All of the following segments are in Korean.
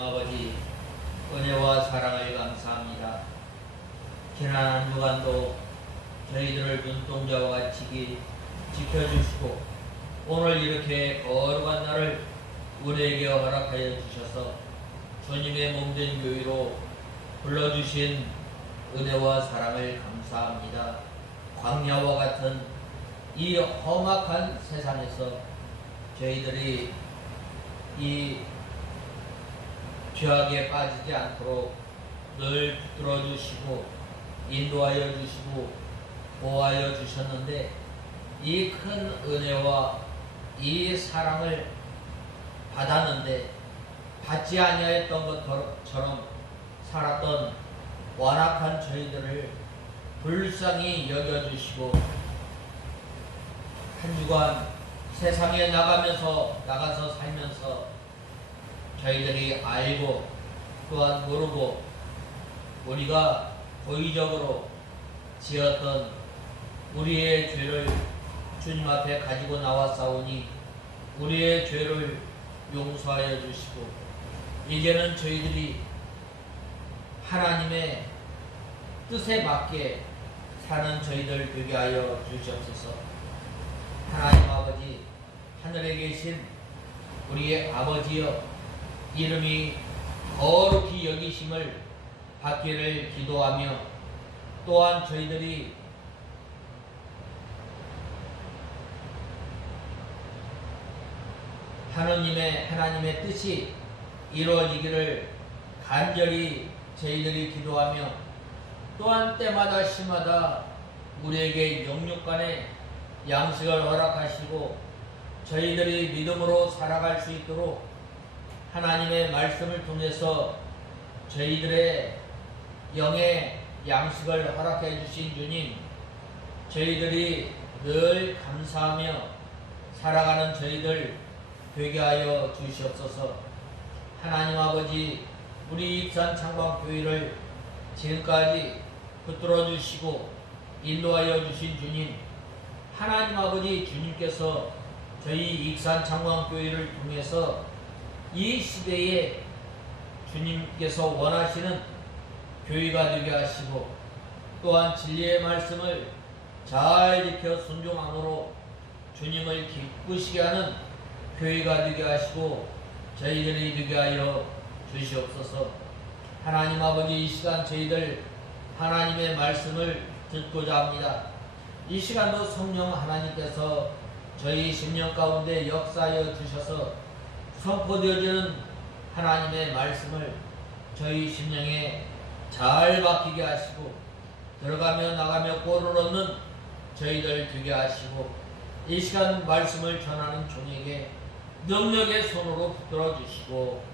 아버지, 은혜와 사랑을 감사합니다. 지난 한 주간도 저희들을 눈동자와 같이 지켜주시고 오늘 이렇게 거룩한 날을 우리에게 허락하여 주셔서 주님의 몸된 교회로 불러주신 은혜와 사랑을 감사합니다. 광야와 같은 이 험악한 세상에서 저희들이 이 죄악에 빠지지 않도록 늘 붙들어 주시고 인도하여 주시고 보호하여 주셨는데, 이 큰 은혜와 이 사랑을 받았는데 받지 아니하였던 것처럼 살았던 완악한 저희들을 불쌍히 여겨주시고 한 주간 세상에 나가서 살면서 저희들이 알고 또한 모르고 우리가 고의적으로 지었던 우리의 죄를 주님 앞에 가지고 나왔사오니 우리의 죄를 용서하여 주시고 이제는 저희들이 하나님의 뜻에 맞게 사는 저희들 되게 하여 주시옵소서. 하나님 아버지, 하늘에 계신 우리의 아버지여, 이름이 거룩히 여기심을 받기를 기도하며 또한 저희들이 하나님의 뜻이 이루어지기를 간절히 저희들이 기도하며 또한 때마다 시마다 우리에게 영육간의 양식을 허락하시고 저희들이 믿음으로 살아갈 수 있도록 하나님의 말씀을 통해서 저희들의 영의 양식을 허락해 주신 주님, 저희들이 늘 감사하며 살아가는 저희들 되게 하여 주시옵소서. 하나님 아버지, 우리 익산 창광교회를 지금까지 붙들어 주시고 인도하여 주신 주님, 하나님 아버지, 주님께서 저희 익산 창광교회를 통해서 이 시대에 주님께서 원하시는 교회가 되게 하시고 또한 진리의 말씀을 잘 지켜 순종함으로 주님을 기쁘시게 하는 교회가 되게 하시고 저희들이 되게 하여 주시옵소서. 하나님 아버지, 이 시간 저희들 하나님의 말씀을 듣고자 합니다. 이 시간도 성령 하나님께서 저희 심령 가운데 역사하여 주셔서 선포되어지는 하나님의 말씀을 저희 심령에 잘 박히게 하시고 들어가며 나가며 꼴을 얻는 저희들 되게 하시고 이 시간 말씀을 전하는 종에게 능력의 손으로 붙들어 주시고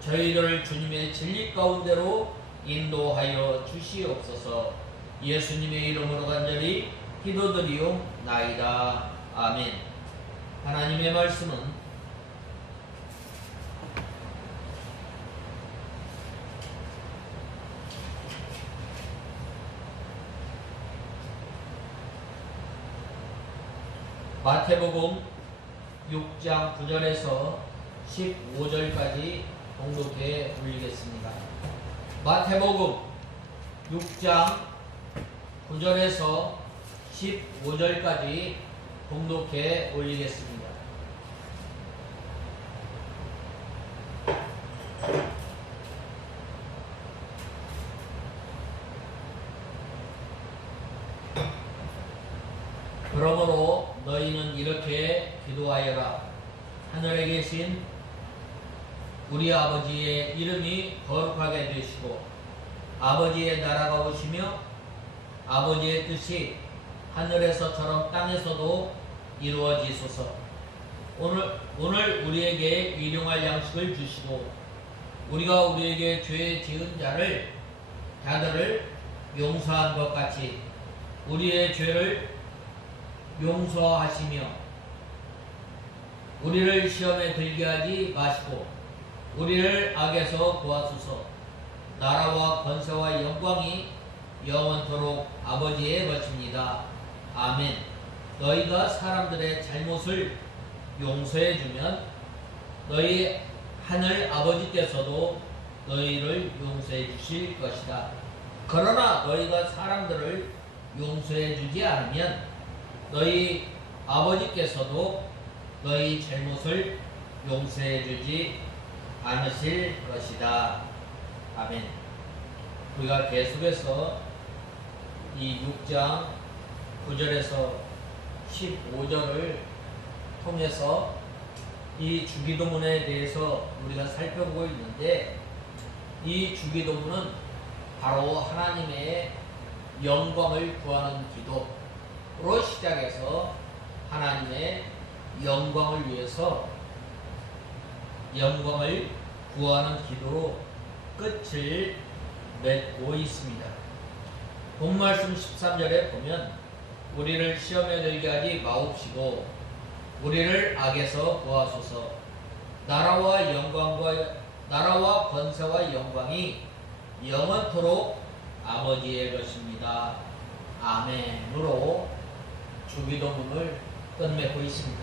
저희들을 주님의 진리 가운데로 인도하여 주시옵소서. 예수님의 이름으로 간절히 기도드리옵나이다. 아멘. 하나님의 말씀은 마태복음 6장 9절에서 15절까지 봉독해 올리겠습니다. 마태복음 6장 9절에서 15절까지 봉독해 올리겠습니다. 그러므로 너희는 이렇게 기도하여라. 하늘에 계신 우리 아버지의 이름이 거룩하게 되시고 아버지의 나라가 오시며 아버지의 뜻이 하늘에서처럼 땅에서도 이루어지소서. 오늘 우리에게 일용할 양식을 주시고 우리가 우리에게 죄 지은 자들을 용서한 것 같이 우리의 죄를 용서하시며 우리를 시험에 들게 하지 마시고 우리를 악에서 구하소서. 나라와 권세와 영광이 영원토록 아버지의 것입니다. 아멘. 너희가 사람들의 잘못을 용서해 주면 너희 하늘 아버지께서도 너희를 용서해 주실 것이다. 그러나 너희가 사람들을 용서해 주지 않으면 너희 아버지께서도 너희 잘못을 용서해 주지 않으실 것이다. 아멘. 우리가 계속해서 이 6장 9절에서 15절을 통해서 이 주기도문에 대해서 우리가 살펴보고 있는데, 이 주기도문은 바로 하나님의 영광을 구하는 기도로 시작해서 하나님의 영광을 위해서 영광을 구하는 기도로 끝을 맺고 있습니다. 본말씀 13절에 보면 우리를 시험에 들게 하지 마옵시고 우리를 악에서 구하소서. 나라와 권세와 영광이 영원토록 아버지의 것입니다. 아멘으로 주기도문을 끝맺고 있습니다.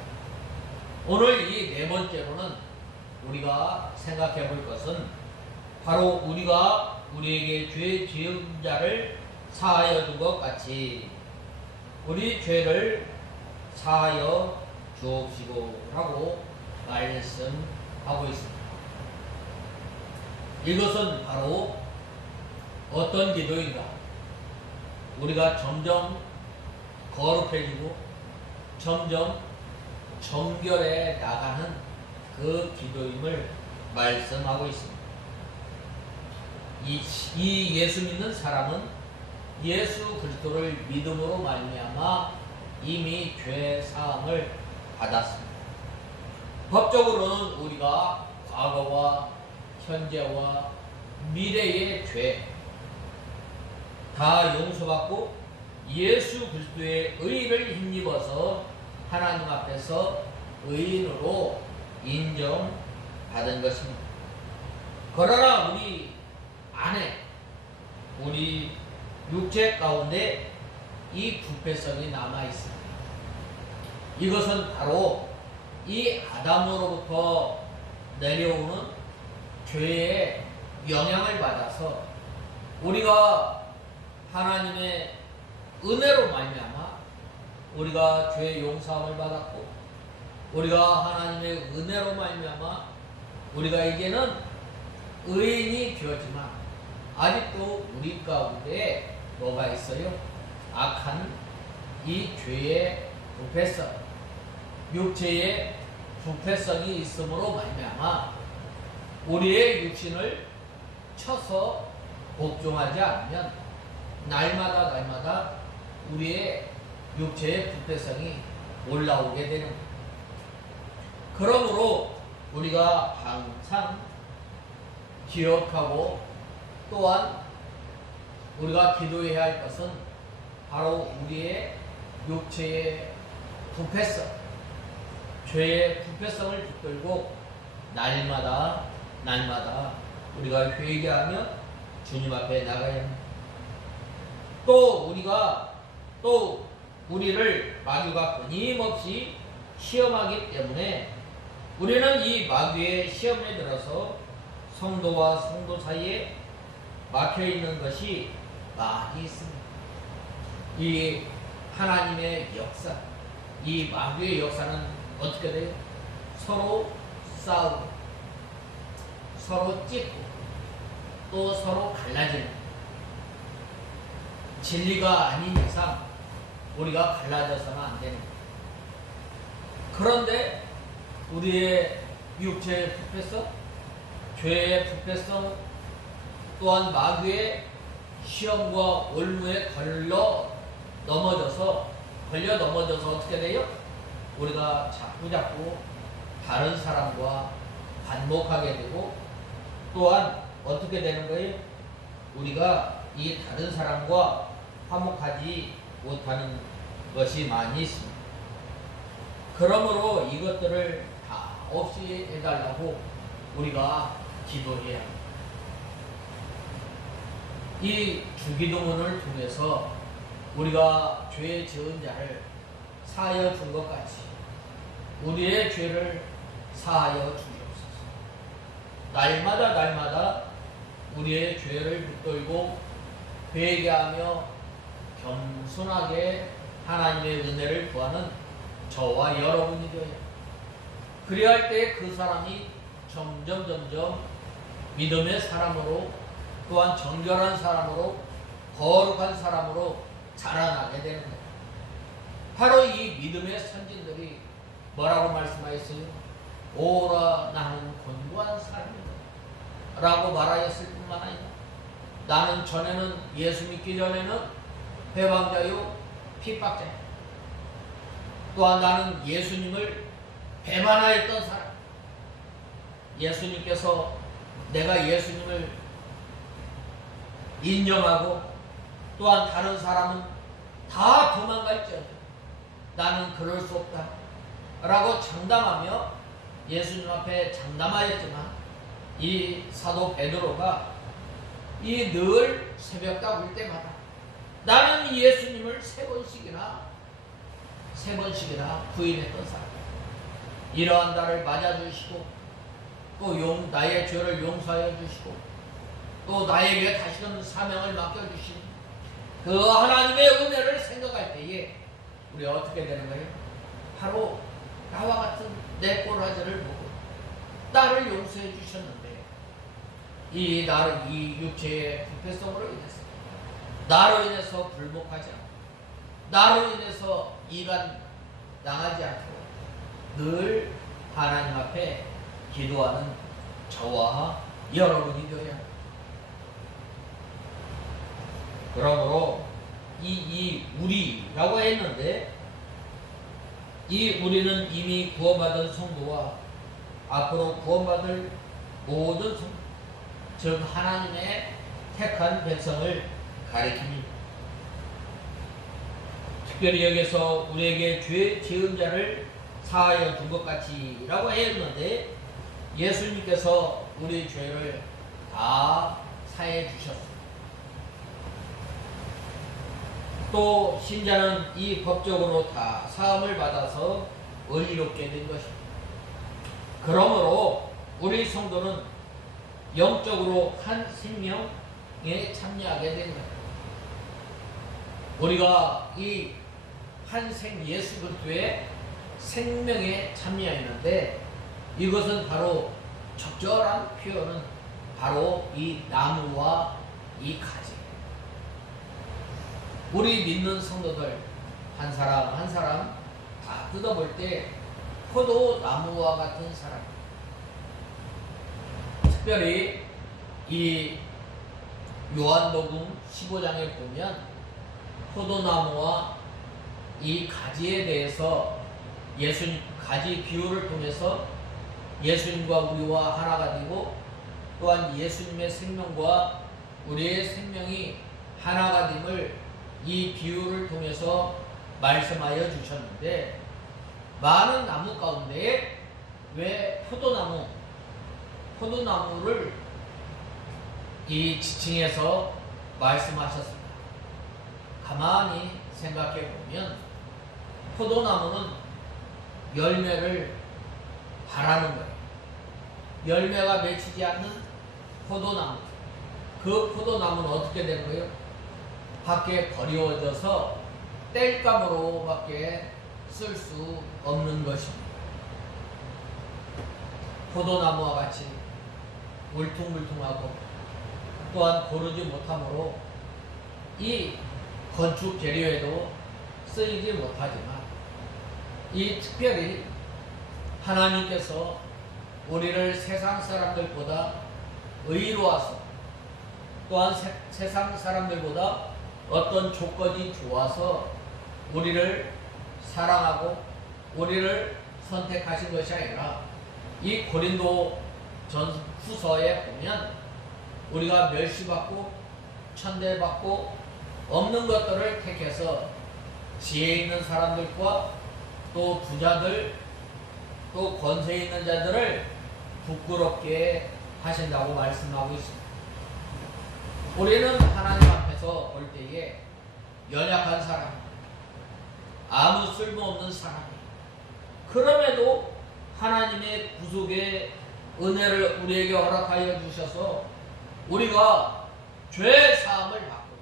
오늘 이 네 번째로는 우리가 생각해 볼 것은 바로 우리가 우리에게 죄 지은 자를 사하여 준 것 같이 우리 죄를 사하여 주옵시고 라고 말씀하고 있습니다. 이것은 바로 어떤 기도인가? 우리가 점점 거룩해지고 점점 정결해 나가는 그 기도임을 말씀하고 있습니다. 이 예수 믿는 사람은 예수 그리스도를 믿음으로 말미암아 이미 죄 사함을 받았습니다. 법적으로는 우리가 과거와 현재와 미래의 죄 다 용서받고 예수 그리스도의 의를 힘입어서 하나님 앞에서 의인으로 인정받은 것입니다. 그러나 우리 안에 우리 육체 가운데 이 부패성이 남아 있습니다. 이것은 바로 이 아담으로부터 내려오는 죄의 영향을 받아서 우리가 하나님의 은혜로 말미암아 우리가 죄 용서함을 받았고 우리가 하나님의 은혜로 말미암아 우리가 이제는 의인이 되었지만 아직도 우리 가운데 뭐가 있어요? 악한 이 죄의 부패성, 육체의 부패성이 있음으로 말미암아 우리의 육신을 쳐서 복종하지 않으면 날마다 우리의 육체의 부패성이 올라오게 되는 겁니다. 그러므로 우리가 항상 기억하고 또한 우리가 기도해야 할 것은 바로 우리의 육체의 부패성, 죄의 부패성을 붙들고 날마다 우리가 회개하며 주님 앞에 나가야 합니다. 또 우리를 마귀가 끊임없이 시험하기 때문에 우리는 이 마귀의 시험에 들어서 성도와 성도 사이에 막혀있는 것이 많이 있습니다. 이 하나님의 역사, 이 마귀의 역사는 어떻게 돼요? 서로 싸우고 서로 찢고 또 서로 갈라지는, 진리가 아닌 이상 우리가 갈라져서는 안 되는 거예요. 그런데 우리의 육체의 부패성, 죄의 부패성, 또한 마귀의 시험과 올무에 걸려 넘어져서 어떻게 돼요? 우리가 자꾸 다른 사람과 반목하게 되고, 또한 어떻게 되는 거예요? 우리가 이 다른 사람과 화목하지 못하는 것이 많이 있습니다. 그러므로 이것들을 다 없이 해달라고 우리가 기도해야 합니다. 이 주기도문을 통해서 우리가 죄 지은 자를 사하여 준 것 같이 우리의 죄를 사하여 주옵소서. 날마다 우리의 죄를 붙들고 회개하며 겸손하게 하나님의 은혜를 구하는 저와 여러분이 되어야 합니다. 그래야 할 때 그 사람이 점점 믿음의 사람으로, 또한 정결한 사람으로, 거룩한 사람으로 자라나게 되는 거예요. 바로 이 믿음의 선진들이 뭐라고 말씀하였어요? 오라 나는 곤고한 사람이다 라고 말하였을 뿐만 아니라, 나는 전에는, 예수 믿기 전에는 배방자요 핍박자요, 또한 나는 예수님을 배반하였던 사람, 예수님께서 내가 예수님을 인정하고 또한 다른 사람은 다 도망갈지어다 나는 그럴 수 없다 라고 장담하며 예수님 앞에 장담하였지만, 이 사도 베드로가 이 늘 새벽다 울 때마다 나는 예수님을 세 번씩이나 부인했던 사람, 이러한 나를 맞아주시고 또 나의 죄를 용서하여 주시고 또 나에게 다시금 사명을 맡겨주신 그 하나님의 은혜를 생각할 때에 우리 어떻게 되는 거예요? 바로 나와 같은 내 꼬라지를 보고 나를 용서해 주셨는데, 이 육체의 부패성으로 인해서, 나로 인해서 불목하지 않고, 나로 인해서 이간 당하지 않고 늘 하나님 앞에 기도하는 저와 여러분이 되어야 합니다. 그러므로 이 우리라고 했는데, 이 우리는 이미 구원받은 성도와 앞으로 구원받을 모든 성도, 즉 하나님의 택한 백성을 가리킵니다. 특별히 여기서 우리에게 죄 지은 자를 사하여 준 것 같이라고 했는데, 예수님께서 우리 죄를 다 사해 주셨습니다. 또 신자는 이 법적으로 다 사함을 받아서 의롭게 된 것입니다. 그러므로 우리 성도는 영적으로 한 생명에 참여하게 된 것입니다. 우리가 이 한 예수 그리스도의 생명에 참여했는데, 이것은 바로 적절한 표현은 바로 이 나무와 이 가지. 우리 믿는 성도들 한 사람 한 사람 다 뜯어볼 때 포도나무와 같은 사람, 특별히 이 요한복음 15장에 보면 포도나무와 이 가지에 대해서 예수님 가지 비유를 통해서 예수님과 우리와 하나가 되고, 또한 예수님의 생명과 우리의 생명이 하나가 됨을 이 비유를 통해서 말씀하여 주셨는데, 많은 나무 가운데 왜 포도나무를 이 지칭해서 말씀하셨습니다. 가만히 생각해 보면 포도나무는 열매를 바라는 거예요. 열매가 맺히지 않는 포도나무, 그 포도나무는 어떻게 되는 거예요? 밖에 버려져서 땔감으로밖에 쓸 수 없는 것입니다. 포도나무와 같이 울퉁불퉁하고 또한 고르지 못하므로 이 건축 재료에도 쓰이지 못하지만, 이 특별히 하나님께서 우리를 세상 사람들보다 의로워서, 또한 세상 사람들보다 어떤 조건이 좋아서 우리를 사랑하고 우리를 선택하신 것이 아니라, 이 고린도 전후서에 보면 우리가 멸시받고 천대받고 없는 것들을 택해서 지혜 있는 사람들과 또 부자들 또 권세 있는 자들을 부끄럽게 하신다고 말씀하고 있습니다. 우리는 하나님 앞에서 볼 때에 연약한 사람, 아무 쓸모없는 사람이, 그럼에도 하나님의 구속의 은혜를 우리에게 허락하여 주셔서 우리가 죄 사함을 받고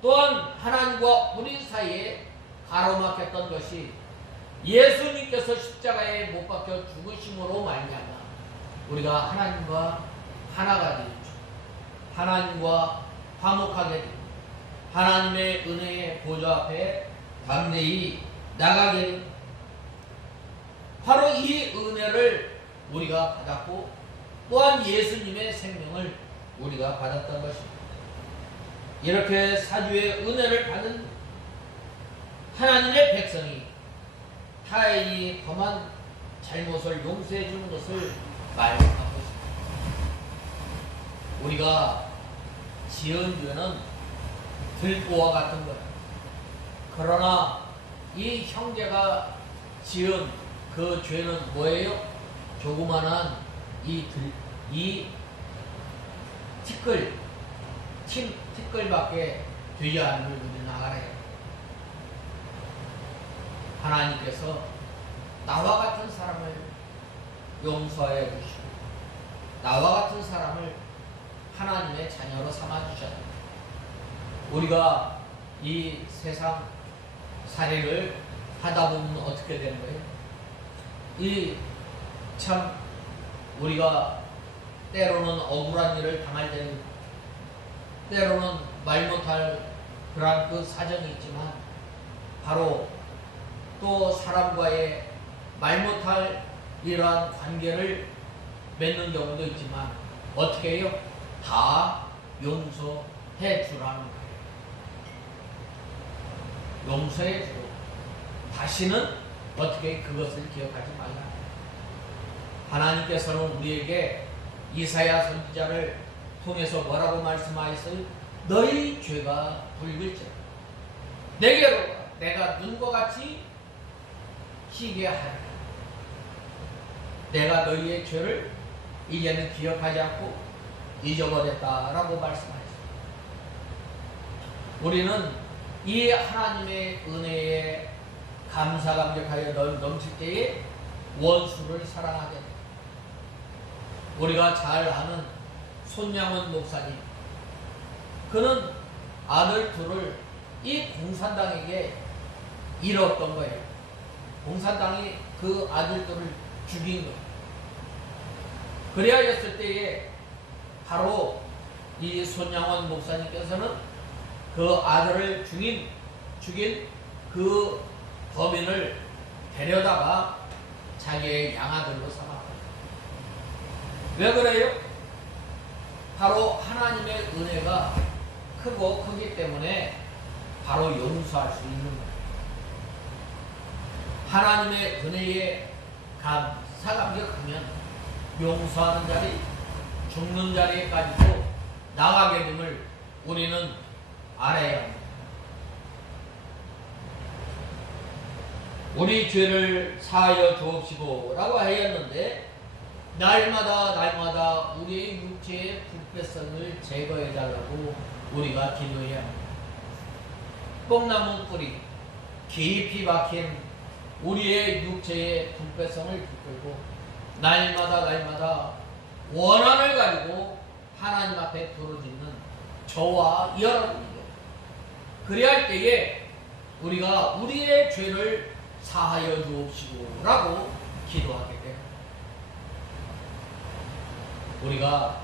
또한 하나님과 우리 사이에 가로막혔던 것이 예수님께서 십자가에 못 박혀 죽으심으로 말미암아 우리가 하나님과 하나가 되죠. 하나님과 화목하게 되고 하나님의 은혜의 보좌 앞에 담대히 나가게 됩니다. 바로 이 은혜를 우리가 받았고 또한 예수님의 생명을 우리가 받았던 것입니다. 이렇게 사주의 은혜를 받은 하나님의 백성이 타인이 범한 잘못을 용서해 주는 것을 말하고 있습니다. 우리가 지은 죄는 들보와 같은 것. 그러나 이 형제가 지은 그 죄는 뭐예요? 조그만한 이 티끌밖에 되지 않는 우리는 알아요. 하나님께서 나와 같은 사람을 용서해 주시고 나와 같은 사람을 하나님의 자녀로 삼아 주셨다. 우리가 이 세상 살이를 하다 보면 어떻게 되는 거예요? 참 우리가 때로는 억울한 일을 당할 때는 때로는 말 못할 그러한 그 사정이 있지만 바로 또 사람과의 말 못할 이러한 관계를 맺는 경우도 있지만 어떻게 해요? 다 용서해 주라는 거예요. 용서해 주고 다시는 어떻게 그것을 기억하지 말라. 하나님께서는 우리에게 이사야 선지자를 통해서 뭐라고 말씀하셨어요? 너희 죄가 붉을지라 내게로 내가 눈과 같이 희게 하리라. 내가 너희의 죄를 이제는 기억하지 않고 잊어버렸다라고 말씀하셨습니다. 우리는 이 하나님의 은혜에 감사감격하여 넘칠 때에 원수를 사랑하게 됩니다. 우리가 잘 아는 손양원 목사님, 그는 아들 둘을 이 공산당에게 잃었던 거예요. 공산당이 그 아들들을 죽인 거예요. 그래야였을 때에 바로 이 손양원 목사님께서는 그 아들을 죽인 그 범인을 데려다가 자기의 양아들로 삼았다. 왜 그래요? 바로 하나님의 은혜가 크기 때문에 바로 용서할 수 있는 거예요. 하나님의 은혜에 감사감격하면 용서하는 자리, 죽는 자리에까지도 나가게 됨을 우리는 알아야 합니다. 우리 죄를 사하여 주옵시고 라고 하였는데 날마다 우리의 육체의 불쾌성을 제거해 달라고 우리가 기도해야 합니다. 뽕나무 뿌리 깊이 박힌 우리의 육체의 불쾌성을 붙들고 날마다 원한을 가지고 하나님 앞에 부르짖는 저와 여러분이요. 그래야 할 때에 우리가 우리의 죄를 사하여 주옵시고 라고 기도하게 됩니다. 우리가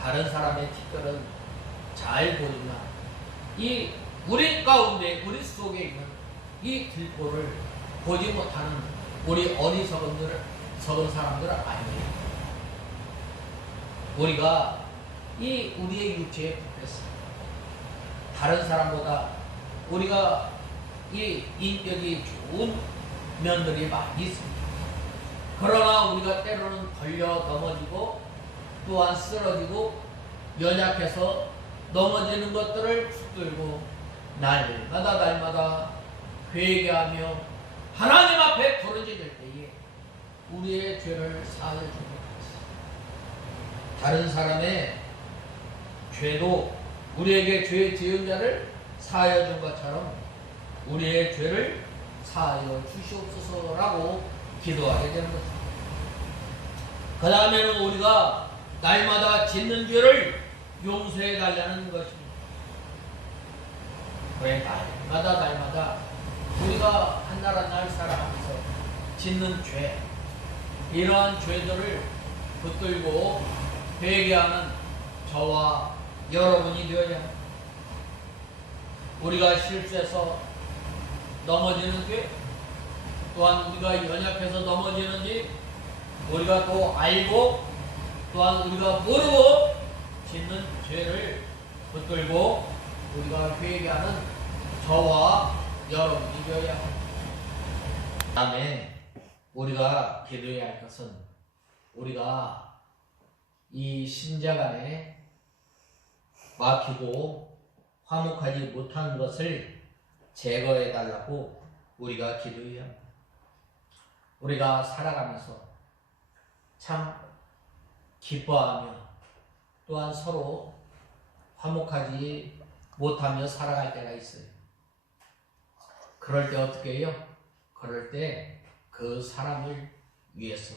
다른 사람의 티끌은 잘 보지만 이 우리 가운데 우리 속에 있는 이 들보를 보지 못하는 우리 어리석은 사람들은 아니에요. 우리가 이 우리의 육체에 불쾌성, 다른 사람보다 우리가 이 인격이 좋은 면들이 많이 있습니다. 그러나 우리가 때로는 걸려 넘어지고 또한 쓰러지고 연약해서 넘어지는 것들을 붙들고 날마다 회개하며 하나님 앞에 부르짖을 때에 우리의 죄를 사하여 주는 것입니다. 다른 사람의 죄도 우리에게 죄 지은 자를 사하여 준 것처럼 우리의 죄를 사하여 주시옵소서라고 기도하게 되는 것입니다. 그 다음에는 우리가 날마다 짓는 죄를 용서해 달라는 것입니다. 그래, 날마다 우리가 한 날 한 날 살아가면서 짓는 죄, 이러한 죄들을 붙들고 회개하는 저와 여러분이 되어야 합니다. 우리가 실수해서 넘어지는 죄, 또한 우리가 연약해서 넘어지는지 우리가 또 알고 또한 우리가 모르고 짓는 죄를 붙들고 우리가 회개하는 저와 여러분이 되어야 합니다. 그 다음에 우리가 기도해야 할 것은 우리가 이 심장안에 막히고 화목하지 못한 것을 제거해 달라고 우리가 기도해야 합니다. 우리가 살아가면서 참 기뻐하며 또한 서로 화목하지 못하며 살아갈 때가 있어요. 그럴 때 어떻게 해요? 그럴 때 그 사람을 위해서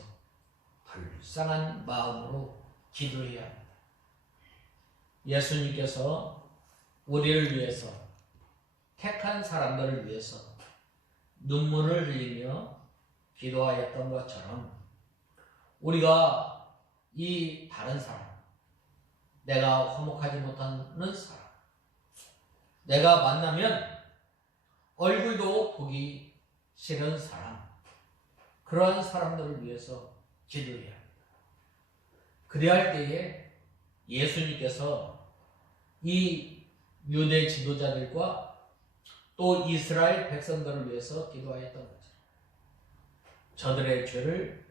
불쌍한 마음으로 기도해야 합니다. 예수님께서 우리를 위해서 택한 사람들을 위해서 눈물을 흘리며 기도하였던 것처럼 우리가 이 다른 사람, 내가 화목하지 못하는 사람, 내가 만나면 얼굴도 보기 싫은 사람, 그러한 사람들을 위해서 기도해야 합니다. 그래야 할 때에 예수님께서 이 유대 지도자들과 또 이스라엘 백성들을 위해서 기도하였던 거죠. 저들의 죄를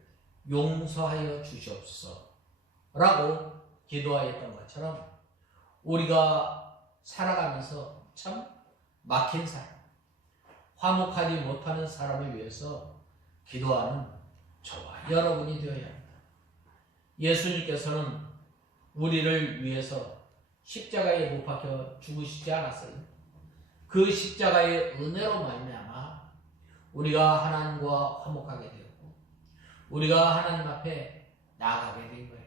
용서하여 주시옵소서 라고 기도하였던 것처럼 우리가 살아가면서 참 막힌 사람, 화목하지 못하는 사람을 위해서 기도하는 저와 여러분이 되어야 합니다. 예수님께서는 우리를 위해서 십자가에 못 박혀 죽으시지 않았어요. 그 십자가의 은혜로 말미암아 우리가 하나님과 화목하게 되었고 우리가 하나님 앞에 나아가게 된 거예요.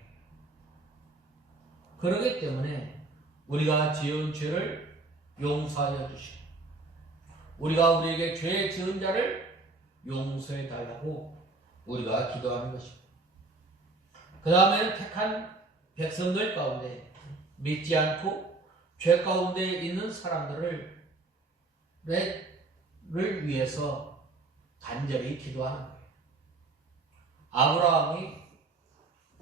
그렇기 때문에 우리가 지은 죄를 용서하여 주시고 우리가 우리에게 죄 지은 자를 용서해 달라고 우리가 기도하는 것입니다. 그 다음에는 택한 백성들 가운데 믿지 않고 죄 가운데 있는 사람들을 위해서 간절히 기도하는 거예요. 아브라함이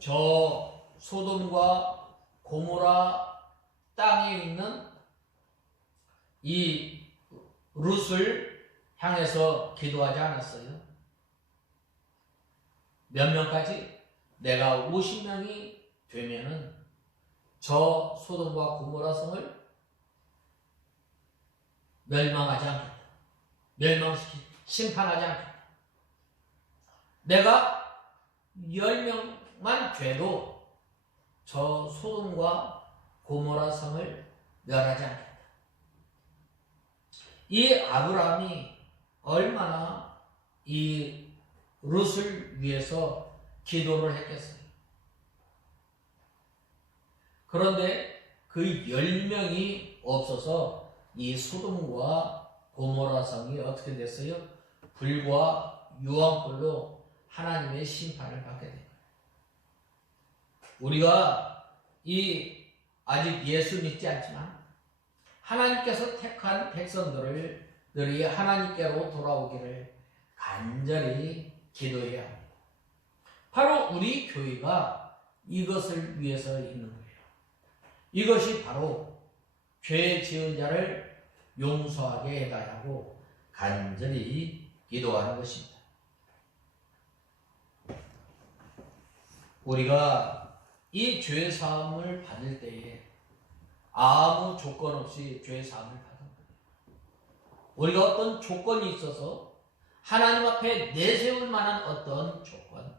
저 소돔과 고모라 땅에 있는 이 룻을 향해서 기도하지 않았어요? 몇 명까지? 내가 50명이 되면은 저 소돔과 고모라 성을 멸망하지 않겠다. 심판하지 않겠다. 내가 10명만 돼도 저 소돔과 고모라 성을 멸하지 않겠다. 이 아브라함이 얼마나 이 룻을 위해서 기도를 했겠어요. 그런데 그 10명이 없어서 이 소돔과 고모라 성이 어떻게 됐어요? 불과 유황불로 하나님의 심판을 받게 된 거예요. 우리가 아직 예수 믿지 않지만 하나님께서 택한 백성들이 하나님께로 돌아오기를 간절히 기도해야 합니다. 바로 우리 교회가 이것을 위해서 있는 거예요. 이것이 바로 죄 지은 자를 용서하게 해달라고 간절히 기도하는 것입니다. 우리가 이 죄 사함을 받을 때에 아무 조건 없이 죄 사함을 받은 거예요. 우리가 어떤 조건이 있어서 하나님 앞에 내세울 만한 어떤 조건,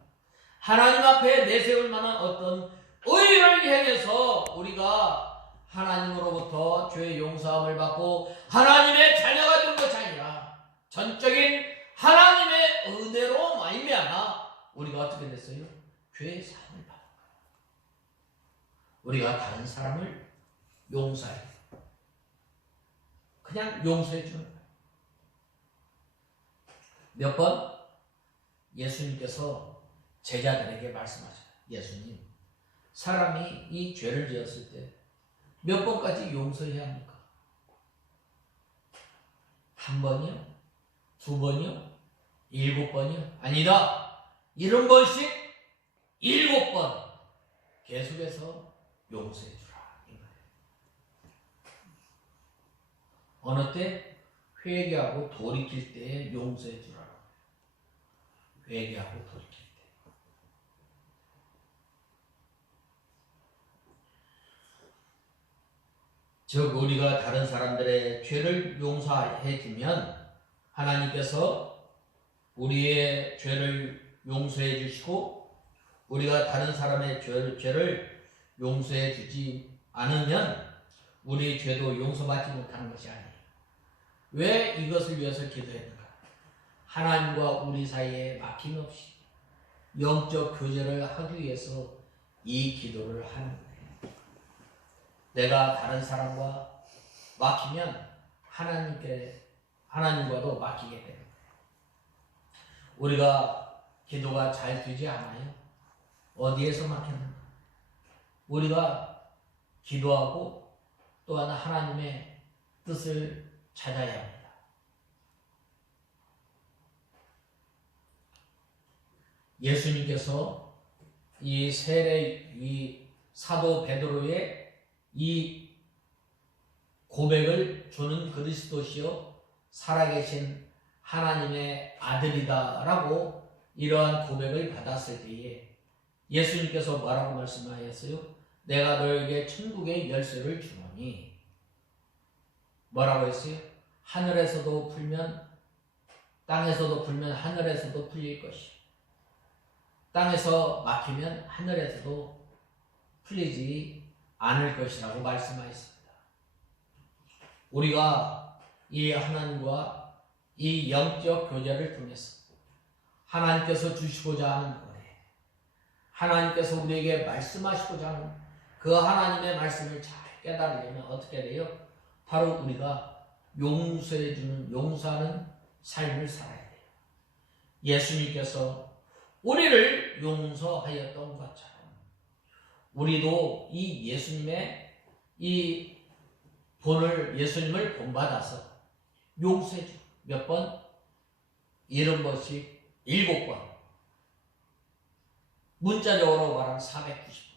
하나님 앞에 내세울 만한 어떤 의를 향해서 우리가 하나님으로부터 죄 용서함을 받고 하나님의 자녀가 된 것이 아니라 전적인 하나님의 은혜로 말미암아 우리가 어떻게 됐어요? 죄의 사함을 받는 거예요. 우리가 다른 사람을 용서해. 그냥 용서해 주는 거예요. 몇 번 예수님께서 제자들에게 말씀하셔요. 예수님, 사람이 이 죄를 지었을 때 몇 번까지 용서해야 합니까? 한 번이요? 두 번이요? 7번이요? 아니다. 70번씩 7번 계속해서 용서해 주라. 이 말이에요. 어느 때? 회개하고 돌이킬 때에 용서해 주라. 회개하고 돌이킬 때. 즉 우리가 다른 사람들의 죄를 용서해 주면 하나님께서 우리의 죄를 용서해 주시고, 우리가 다른 사람의 죄를 용서해 주지 않으면 우리 죄도 용서받지 못하는 것이 아니에요. 왜 이것을 위해서 기도했는가? 하나님과 우리 사이에 막힘없이 영적 교제를 하기 위해서 이 기도를 하는 거예요. 내가 다른 사람과 막히면 하나님과도 막히게 돼요. 우리가 기도가 잘 되지 않아요. 어디에서 막혔는가? 우리가 기도하고 또한 하나님의 뜻을 찾아야 합니다. 예수님께서 이 사도 베드로의 이 고백을 주는 그리스도시요 살아계신 하나님의 아들이다라고 이러한 고백을 받았을 때에 예수님께서 뭐라고 말씀하셨어요? 내가 너에게 천국의 열쇠를 주노니, 뭐라고 했어요? 하늘에서도 풀면 땅에서도 풀면 하늘에서도 풀릴 것이, 땅에서 막히면 하늘에서도 풀리지 않을 것이라고 말씀하셨습니다. 우리가 이 하나님과 이 영적 교제를 통해서 하나님께서 주시고자 하는 은혜, 하나님께서 우리에게 말씀하시고자 하는 그 하나님의 말씀을 잘 깨달으려면 어떻게 돼요? 바로 우리가 용서하는 삶을 살아야 돼요. 예수님께서 우리를 용서하였던 것처럼 우리도 이 예수님의 이 예수님을 본받아서 용서해 줘. 몇 번? 70번씩 7번. 문자적으로 말하면 490번.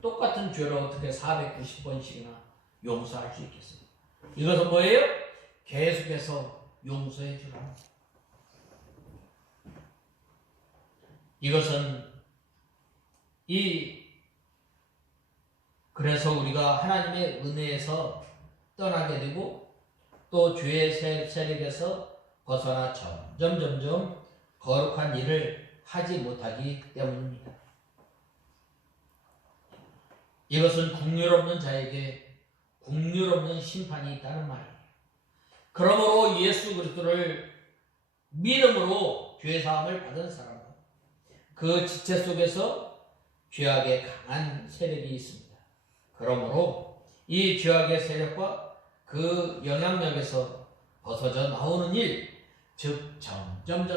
똑같은 죄를 어떻게 490번씩이나 용서할 수 있겠어요? 이것은 뭐예요? 계속해서 용서해 주라. 이것은 그래서 우리가 하나님의 은혜에서 떠나게 되고 또 죄의 세력에서 벗어나 점점 거룩한 일을 하지 못하기 때문입니다. 이것은 긍휼 없는 자에게 긍휼 없는 심판이 있다는 말이에요. 그러므로 예수 그리스도를 믿음으로 죄 사함을 받은 사람은 그 지체 속에서 죄악의 강한 세력이 있습니다. 그러므로 이 죄악의 세력과 그 영향력에서 벗어져 나오는 일, 즉 점점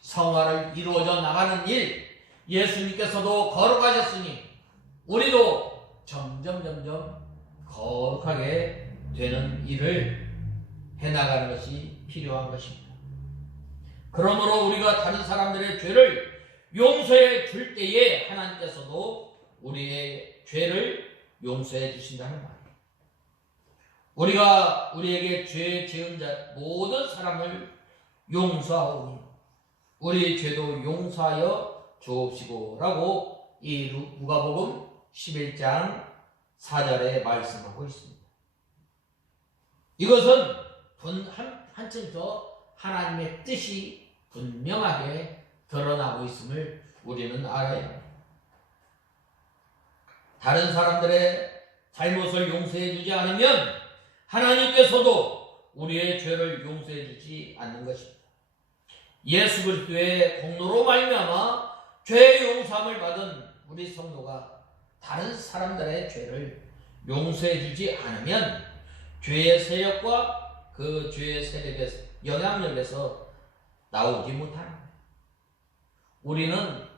성화를 이루어져 나가는 일, 예수님께서도 거룩하셨으니 우리도 점점 거룩하게 되는 일을 해나가는 것이 필요한 것입니다. 그러므로 우리가 다른 사람들의 죄를 용서해 줄 때에 하나님께서도 우리의 죄를 용서해 주신다는 말이에요. 우리가 우리에게 죄 지은 자 모든 사람을 용서하오니 우리 죄도 용서하여 주옵시고 라고 이 누가복음 11장 4절에 말씀하고 있습니다. 이것은 한층 더 하나님의 뜻이 분명하게 드러나고 있음을 우리는 알아야 합니다. 다른 사람들의 잘못을 용서해 주지 않으면 하나님께서도 우리의 죄를 용서해 주지 않는 것입니다. 예수 그리스도의 공로로 말미암아 죄 용서함을 받은 우리 성도가 다른 사람들의 죄를 용서해 주지 않으면 죄의 세력과 그 죄의 세력의 영향력에서 나오지 못하는 거예요. 우리는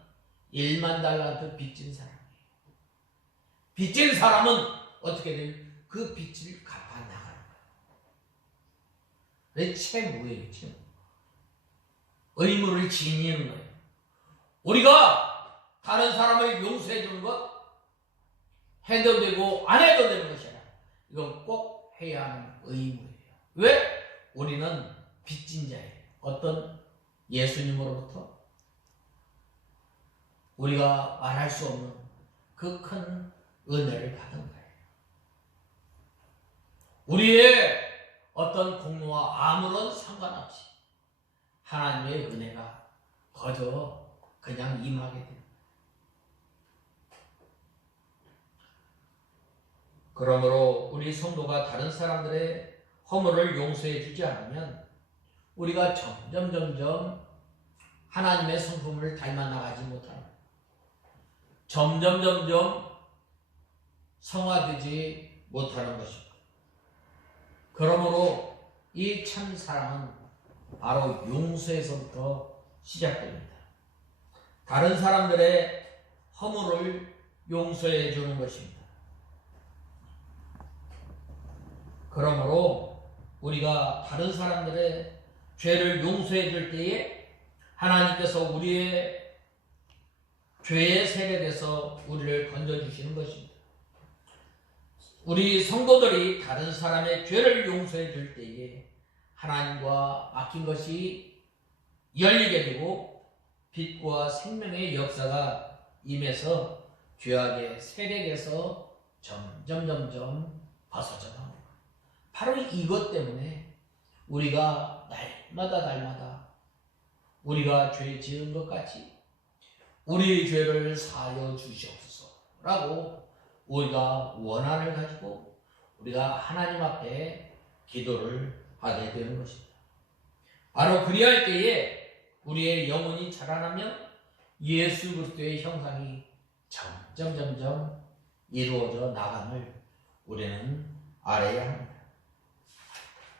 1만 달란트 빚진 사람이에요. 빚진 사람은 어떻게 돼요? 그 빚을 갚아 나가는 거예요. 내 채무예요, 채무. 의무를 지니는 거예요. 우리가 다른 사람을 용서해 주는 것 해도 되고 안 해도 되는 것이 아니라 이건 꼭 해야 하는 의무예요. 왜? 우리는 빚진 자예요. 어떤 예수님으로부터 우리가 말할 수 없는 그 큰 은혜를 받은 거예요. 우리의 어떤 공로와 아무런 상관없이 하나님의 은혜가 거저 그냥 임하게 됩니다. 그러므로 우리 성도가 다른 사람들의 허물을 용서해 주지 않으면 우리가 점점 하나님의 성품을 닮아 나가지 못하는, 점점 성화되지 못하는 것입니다. 그러므로 이 참 사랑은 바로 용서에서부터 시작됩니다. 다른 사람들의 허물을 용서해 주는 것입니다. 그러므로 우리가 다른 사람들의 죄를 용서해 줄 때에 하나님께서 우리의 죄의 세력에서 우리를 건져주시는 것입니다. 우리 성도들이 다른 사람의 죄를 용서해 줄 때에 하나님과 맡긴 것이 열리게 되고 빛과 생명의 역사가 임해서 죄악의 세력에서 점점 벗어져 나옵니다. 바로 이것 때문에 우리가 날마다 우리가 죄 지은 것 같이 우리의 죄를 사하여 주시옵소서라고 우리가 원한을 가지고 우리가 하나님 앞에 기도를 하게 되는 것입니다. 바로 그리할 때에 우리의 영혼이 자라나면 예수 그리스도의 형상이 점점 이루어져 나감을 우리는 알아야 합니다.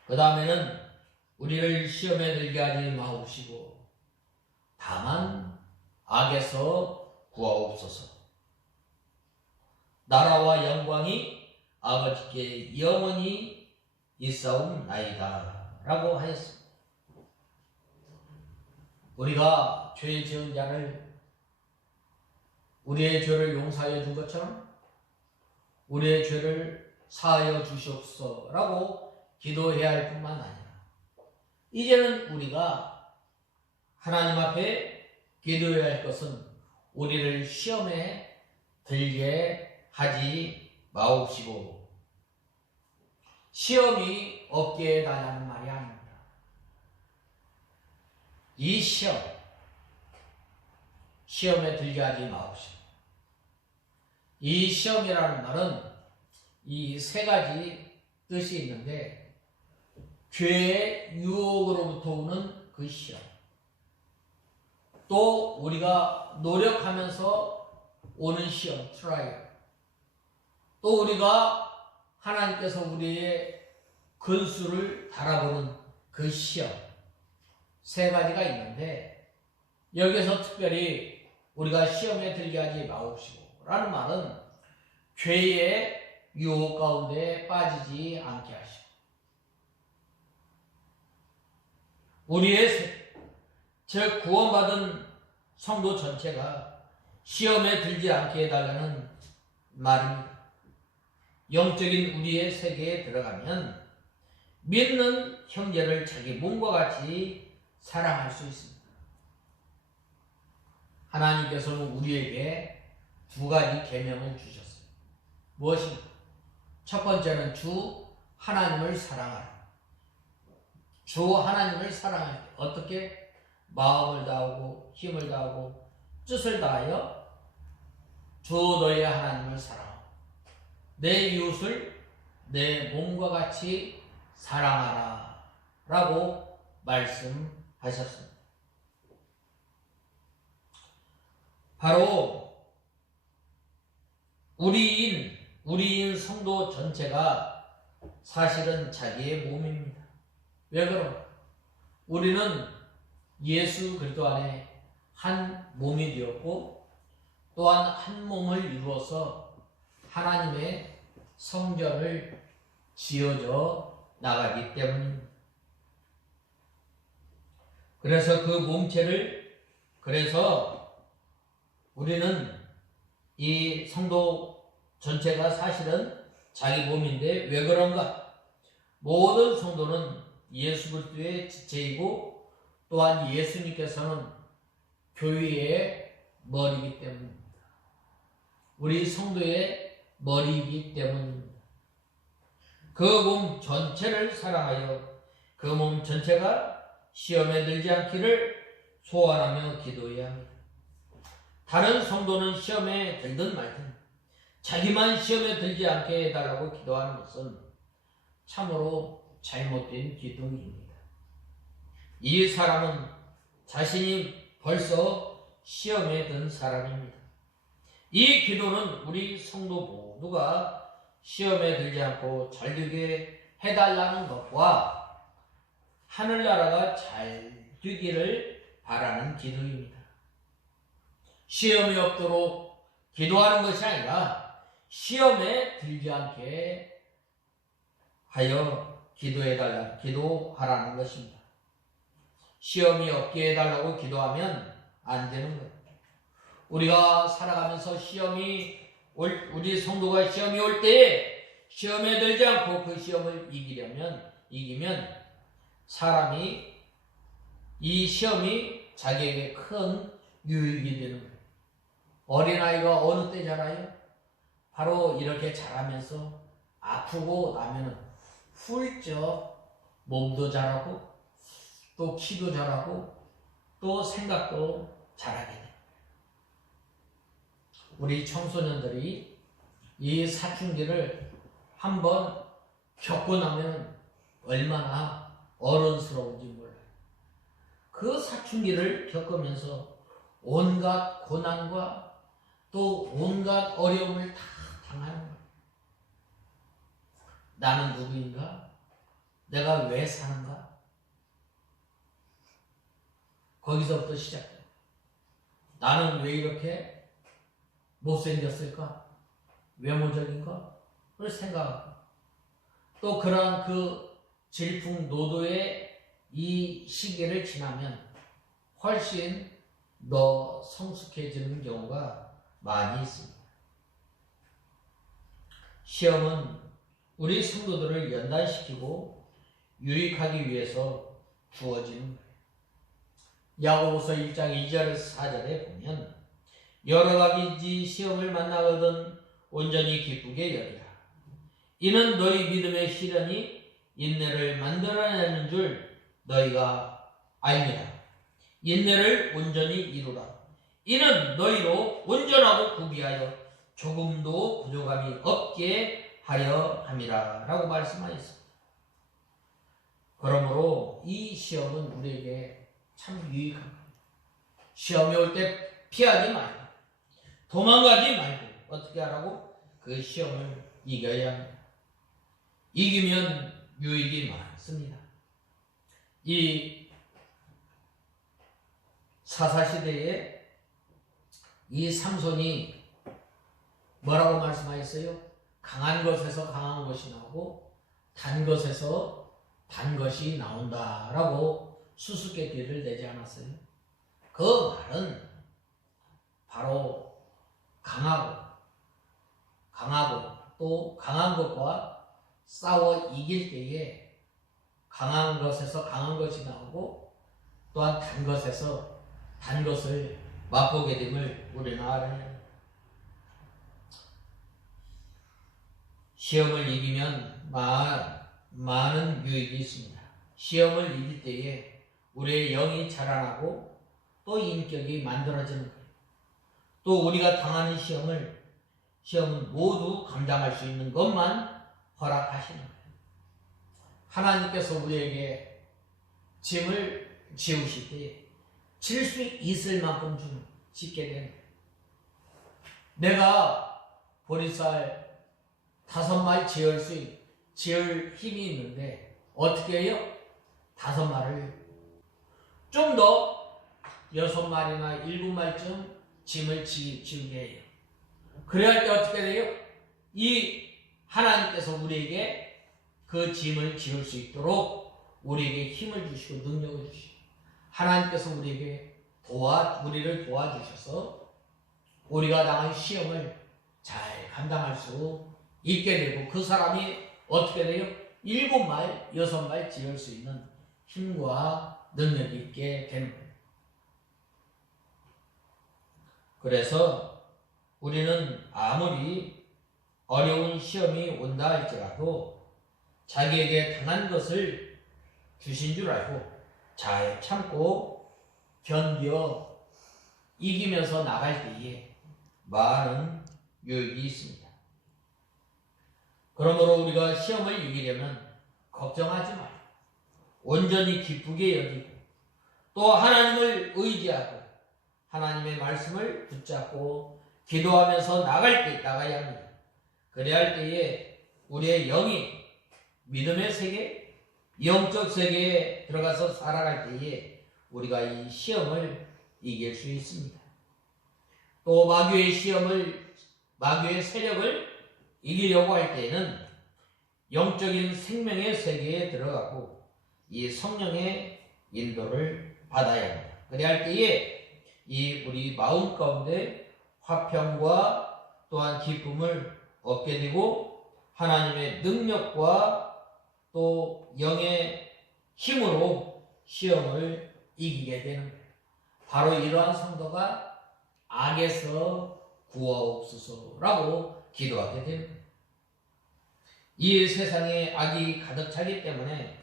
그 다음에는 우리를 시험에 들게 하지 마옵시고 다만 악에서 구하옵소서. 나라와 영광이 아버지께 영원히 있사옵나이다 라고 하였습니다. 우리가 죄 지은 자를 우리의 죄를 용서하여 준 것처럼 우리의 죄를 사하여 주시옵소서라고 기도해야 할 뿐만 아니라 이제는 우리가 하나님 앞에 기도해야 할 것은 우리를 시험에 들게 하지 마옵시고 시험이 없게 해달라는 말이 아닙니다. 이 시험에 들게 하지 마옵시고 이 시험이라는 말은 이 세 가지 뜻이 있는데 죄의 유혹으로부터 오는 그 시험, 또 우리가 노력하면서 오는 시험, 트라이얼, 또 우리가 하나님께서 우리의 근수를 달아보는 그 시험, 세 가지가 있는데 여기서 특별히 우리가 시험에 들게 하지 마옵시고 라는 말은 죄의 유혹 가운데 빠지지 않게 하시고 우리의 즉 구원받은 성도 전체가 시험에 들지 않게 해달라는 말입니다. 영적인 우리의 세계에 들어가면 믿는 형제를 자기 몸과 같이 사랑할 수 있습니다. 하나님께서는 우리에게 두 가지 계명을 주셨어요. 무엇입니까? 첫 번째는 주 하나님을 사랑하라. 주 하나님을 사랑할 때 어떻게? 마음을 다하고 힘을 다하고 뜻을 다하여 주 너의 하나님을 사랑하고 내 이웃을 내 몸과 같이 사랑하라 라고 말씀하셨습니다. 바로 우리인 성도 전체가 사실은 자기의 몸입니다. 왜 그런가? 우리는 예수 그리스도 안에 한 몸이 되었고 또한 한 몸을 이루어서 하나님의 성전을 지어져 나가기 때문입니다. 그래서 그 몸체를, 그래서 우리는 이 성도 전체가 사실은 자기 몸인데 왜 그런가? 모든 성도는 예수 그리스도의 지체이고 또한 예수님께서는 교회의 머리이기 때문입니다. 우리 성도의 머리이기 때문입니다. 그 몸 전체를 사랑하여 그 몸 전체가 시험에 들지 않기를 소원하며 기도해야 합니다. 다른 성도는 시험에 들든 말든 자기만 시험에 들지 않게 해달라고 기도하는 것은 참으로 잘못된 기도입니다. 이 사람은 자신이 벌써 시험에 든 사람입니다. 이 기도는 우리 성도 모두가 시험에 들지 않고 잘 되게 해달라는 것과 하늘나라가 잘 되기를 바라는 기도입니다. 시험이 없도록 기도하는 것이 아니라 시험에 들지 않게 하여 기도하라는 것입니다. 시험이 없게 해달라고 기도하면 안 되는 거예요. 우리가 살아가면서 우리 성도가 시험이 올 때에 시험에 들지 않고 그 시험을 이기면 사람이 이 시험이 자기에게 큰 유익이 되는 거예요. 어린아이가 어느 때 자라요? 바로 이렇게 자라면서 아프고 나면은 훌쩍 몸도 자라고 또 키도 자라고 또 생각도 자라게 돼요. 우리 청소년들이 이 사춘기를 한번 겪고 나면 얼마나 어른스러운지 몰라요. 그 사춘기를 겪으면서 온갖 고난과 또 온갖 어려움을 다 당하는 거예요. 나는 누구인가? 내가 왜 사는가? 거기서부터 시작돼요. 나는 왜 이렇게 못생겼을까? 외모적인가? 그걸 생각하고 또 그러한 그 질풍노도의 이 시기를 지나면 훨씬 더 성숙해지는 경우가 많이 있습니다. 시험은 우리 성도들을 연단시키고 유익하기 위해서 주어지는 거예요. 야고보서 1장 2절에서 4절에 보면 여러 가지 시험을 만나거든 온전히 기쁘게 여기라. 이는 너희 믿음의 시련이 인내를 만들어내는 줄 너희가 알미라. 인내를 온전히 이루라. 이는 너희로 온전하고 구비하여 조금도 부족함이 없게 하려 함이라 라고 말씀하셨습니다. 그러므로 이 시험은 우리에게 참 유익합니다. 시험이 올 때 피하지 말고 도망가지 말고 어떻게 하라고? 그 시험을 이겨야 합니다. 이기면 유익이 많습니다. 이 사사시대에 이 삼손이 뭐라고 말씀하셨어요? 강한 것에서 강한 것이 나오고 단 것에서 단 것이 나온다라고 수수께끼를 내지 않았어요? 그 말은 바로 강하고 또 강한 것과 싸워 이길 때에 강한 것에서 강한 것이 나오고 또한 단 것에서 단 것을 맛보게 됨을 우리는 알아야 합니다. 시험을 이기면 많은 유익이 있습니다. 시험을 이길 때에 우리의 영이 자라나고 또 인격이 만들어지는 거예요. 또 우리가 당하는 시험은 모두 감당할 수 있는 것만 허락하시는 거예요. 하나님께서 우리에게 짐을 지우실 때 질 수 있을 만큼 짓게 되는 거예요. 내가 보리쌀 5마리 지을 힘이 있는데 어떻게 해요? 5마리를 좀 더 6마리나 7마리쯤 짐을 지우게 해요. 그래야 할 때 어떻게 돼요? 이 하나님께서 우리에게 그 짐을 지을 수 있도록 우리에게 힘을 주시고 능력을 주시고 하나님께서 우리를 도와주셔서 우리가 당한 시험을 잘 감당할 수 있게 되고 그 사람이 어떻게 돼요? 7말, 6말 지을 수 있는 힘과 능력이 있게 되는 거예요. 그래서 우리는 아무리 어려운 시험이 온다 할지라도 자기에게 당한 것을 주신 줄 알고 잘 참고 견뎌 이기면서 나갈 때에 많은 유익이 있습니다. 그러므로 우리가 시험을 이기려면 걱정하지 말고 온전히 기쁘게 여기고 또 하나님을 의지하고 하나님의 말씀을 붙잡고 기도하면서 나가야 합니다. 그래야 할 때에 우리의 영이 믿음의 세계, 영적 세계에 들어가서 살아갈 때에 우리가 이 시험을 이길 수 있습니다. 또 마귀의 세력을 이기려고 할 때에는 영적인 생명의 세계에 들어가고 이 성령의 인도를 받아야 합니다. 그래야 할 때에 우리 마음 가운데 화평과 또한 기쁨을 얻게 되고 하나님의 능력과 또 영의 힘으로 시험을 이기게 되는 거예요. 바로 이러한 성도가 악에서 구하옵소서라고 기도하게 되는 거예요. 이 세상에 악이 가득 차기 때문에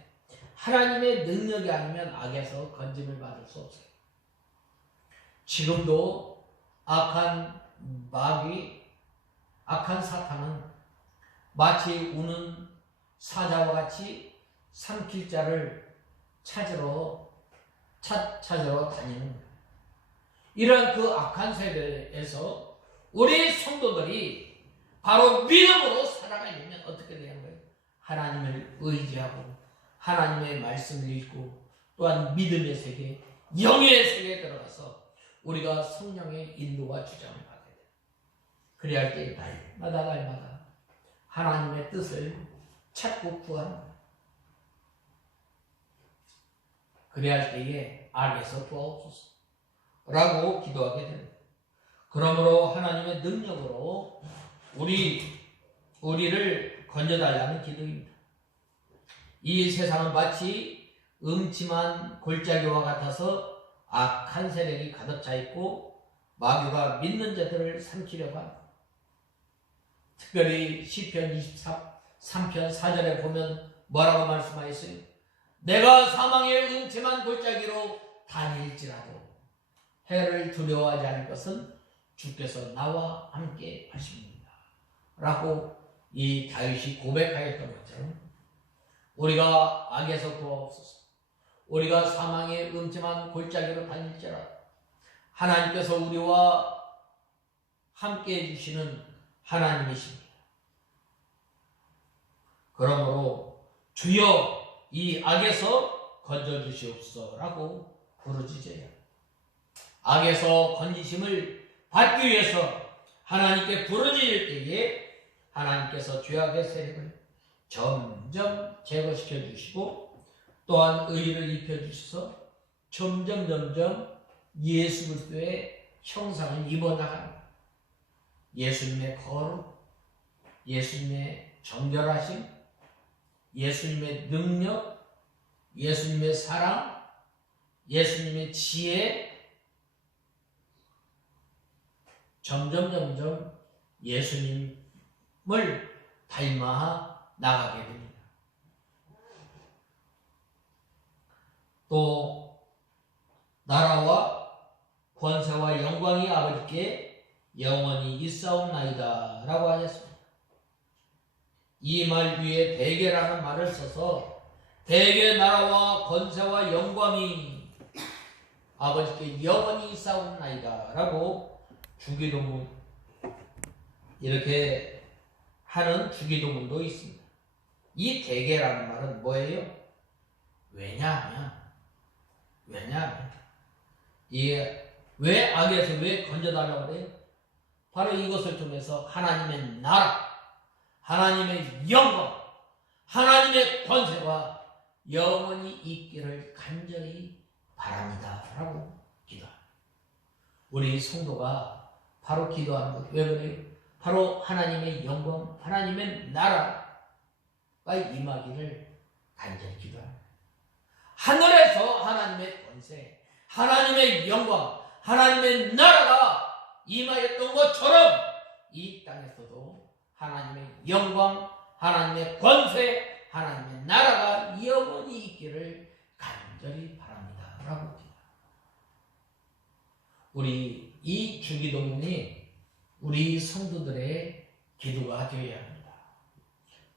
하나님의 능력이 아니면 악에서 건짐을 받을 수 없어요. 지금도 악한 마귀, 악한 사탄은 마치 우는 사자와 같이 삼킬 자를 찾으러 다니는 거예요. 이러한 그 악한 세대에서 우리 성도들이 바로 믿음으로 살아가려면 어떻게 되는 거예요? 하나님을 의지하고 하나님의 말씀을 읽고 또한 믿음의 세계, 영의 세계에 들어가서 우리가 성령의 인도와 주장을 받아야 돼요. 그래야 할 때 날마다 하나님의 뜻을 찾고 구하는 거예요. 그래야 할 때에 악에서 구하옵소서 라고 기도하게 됩니다. 그러므로 하나님의 능력으로 우리를 건져달라는 기도입니다. 이 세상은 마치 음침한 골짜기와 같아서 악한 세력이 가득 차 있고 마귀가 믿는 자들을 삼키려고 합니다. 특별히 시편 23편 4절에 보면 뭐라고 말씀하였어요? 내가 사망의 음침한 골짜기로 다닐지라도 해를 두려워하지 않을 것은 주께서 나와 함께 하십니다 라고 이 다윗이 고백하였던 것처럼 우리가 악에서 구하옵소서, 우리가 사망의 음침한 골짜기로 다닐지라도 하나님께서 우리와 함께 해주시는 하나님이십니다. 그러므로 주여 이 악에서 건져주시옵소서라고 부르짖어야 합니다. 악에서 건지심을 받기 위해서 하나님께 부르짖을 때에 하나님께서 죄악의 세력을 점점 제거시켜 주시고 또한 의를 입혀 주셔서 점점 예수 그리스도의 형상을 입어 나갑니다. 예수님의 거룩, 예수님의 정결하심, 예수님의 능력, 예수님의 사랑, 예수님의 지혜, 점점 예수님을 닮아 나가게 됩니다. 또 나라와 권세와 영광이 아버지께 영원히 있사옵나이다 라고 하셨습니다. 이 말 위에 대개라는 말을 써서 대개 나라와 권세와 영광이 아버지께 영원히 있사옵나이다 라고 주기도문 이렇게 하는 주기도문도 있습니다. 이 대개라는 말은 뭐예요? 왜냐하면 이게 왜 악에서 왜 건져달라고 그래요? 바로 이것을 통해서 하나님의 나라, 하나님의 영광, 하나님의 권세가 영원히 있기를 간절히 바랍니다 라고 기도합니다. 우리 성도가 바로 기도하는 것, 왜 그래요? 바로 하나님의 영광, 하나님의 나라가 임하기를 간절히 기도합니다. 하늘에서 하나님의 권세, 하나님의 영광, 하나님의 나라가 임하였던 것처럼 이 땅에서도 하나님의 영광, 하나님의 권세, 하나님의 나라가 영원히 있기를 간절히 바랍니다 라고 기도합니다. 우리 이 주기도문이 우리 성도들의 기도가 되어야 합니다.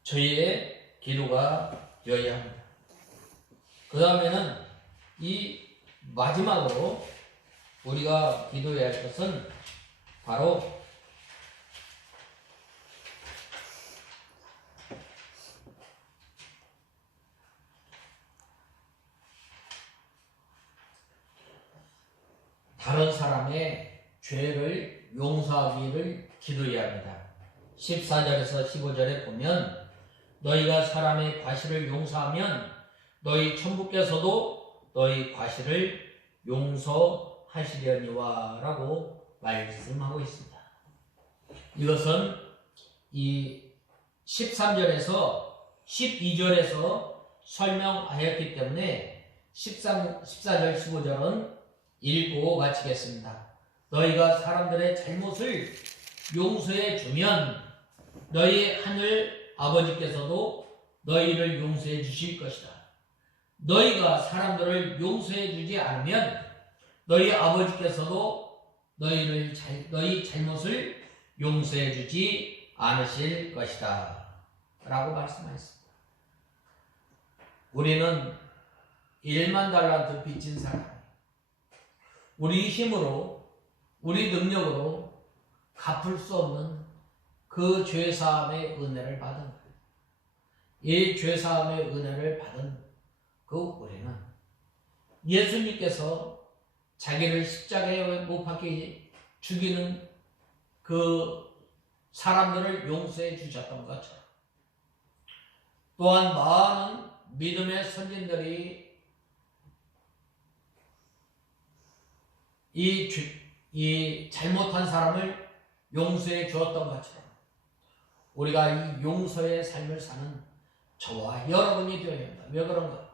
저희의 기도가 되어야 합니다. 그 다음에는 이 마지막으로 우리가 기도해야 할 것은 바로 다른 사람의 죄를 용서하기를 기도해야 합니다. 14절에서 15절에 보면 너희가 사람의 과실을 용서하면 너희 천부께서도 너희 과실을 용서하시려니와 라고 말씀하고 있습니다. 이것은 이 13절에서 12절에서 설명하였기 때문에 14절 15절은 읽고 마치겠습니다. 너희가 사람들의 잘못을 용서해 주면 너희 하늘 아버지께서도 너희를 용서해 주실 것이다. 너희가 사람들을 용서해 주지 않으면 너희 아버지께서도 너희 잘못을 용서해 주지 않으실 것이다 라고 말씀하셨습니다. 우리는 1만 달란트 빚진 사람, 우리 힘으로 우리 능력으로 갚을 수 없는 그 죄사함의 은혜를 받은 거예요. 이 죄사함의 은혜를 받은 그 우리는 예수님께서 자기를 십자가에 못 박혀 죽이는 그 사람들을 용서해 주셨던 것처럼 또한 많은 믿음의 선진들이 이 잘못한 사람을 용서해 주었던 것처럼 우리가 이 용서의 삶을 사는 저와 여러분이 되어야 합니다. 왜 그런가?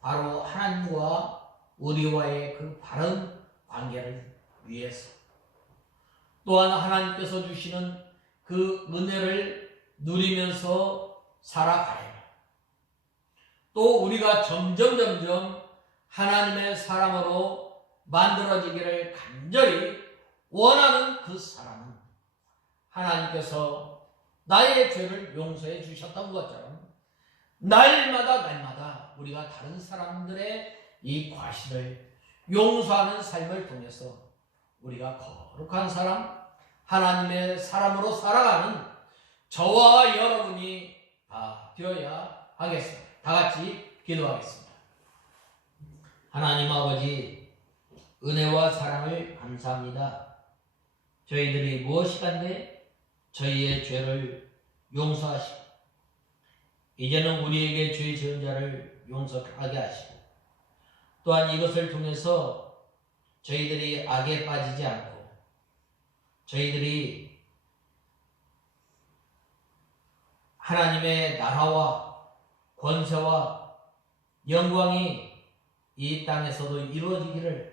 바로 하나님과 우리와의 그 바른 관계를 위해서, 또한 하나님께서 주시는 그 은혜를 누리면서 살아가야, 또 우리가 점점 하나님의 사람으로 만들어지기를 간절히 원하는 그 사람은 하나님께서 나의 죄를 용서해 주셨던 것처럼 날마다 우리가 다른 사람들의 이 과실을 용서하는 삶을 통해서 우리가 거룩한 사람, 하나님의 사람으로 살아가는 저와 여러분이 다 되어야 하겠습니다. 다 같이 기도하겠습니다. 하나님 아버지, 은혜와 사랑을 감사합니다. 저희들이 무엇이간데 저희의 죄를 용서하시고 이제는 우리에게 죄 지은 자를 용서하게 하시고, 또한 이것을 통해서 저희들이 악에 빠지지 않고 저희들이 하나님의 나라와 권세와 영광이 이 땅에서도 이루어지기를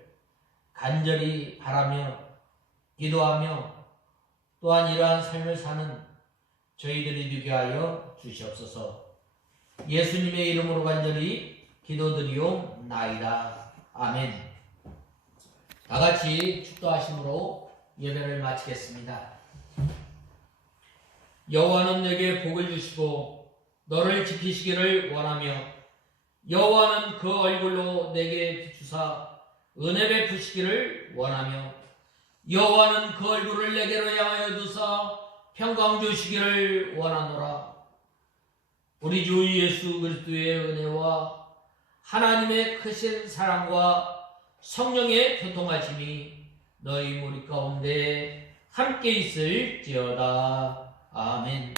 간절히 바라며 기도하며, 또한 이러한 삶을 사는 저희들이 되게 하여 주시옵소서. 예수님의 이름으로 간절히 기도드리옵나이다. 아멘. 다같이 축도하심으로 예배를 마치겠습니다. 여호와는 내게 복을 주시고 너를 지키시기를 원하며, 여호와는 그 얼굴로 내게 비추사 은혜 베푸시기를 원하며, 여호와는 그 얼굴을 내게로 향하여 두사 평강 주시기를 원하노라. 우리 주 예수 그리스도의 은혜와 하나님의 크신 사랑과 성령의 교통하심이 너희 무리 가운데 함께 있을지어다. 아멘.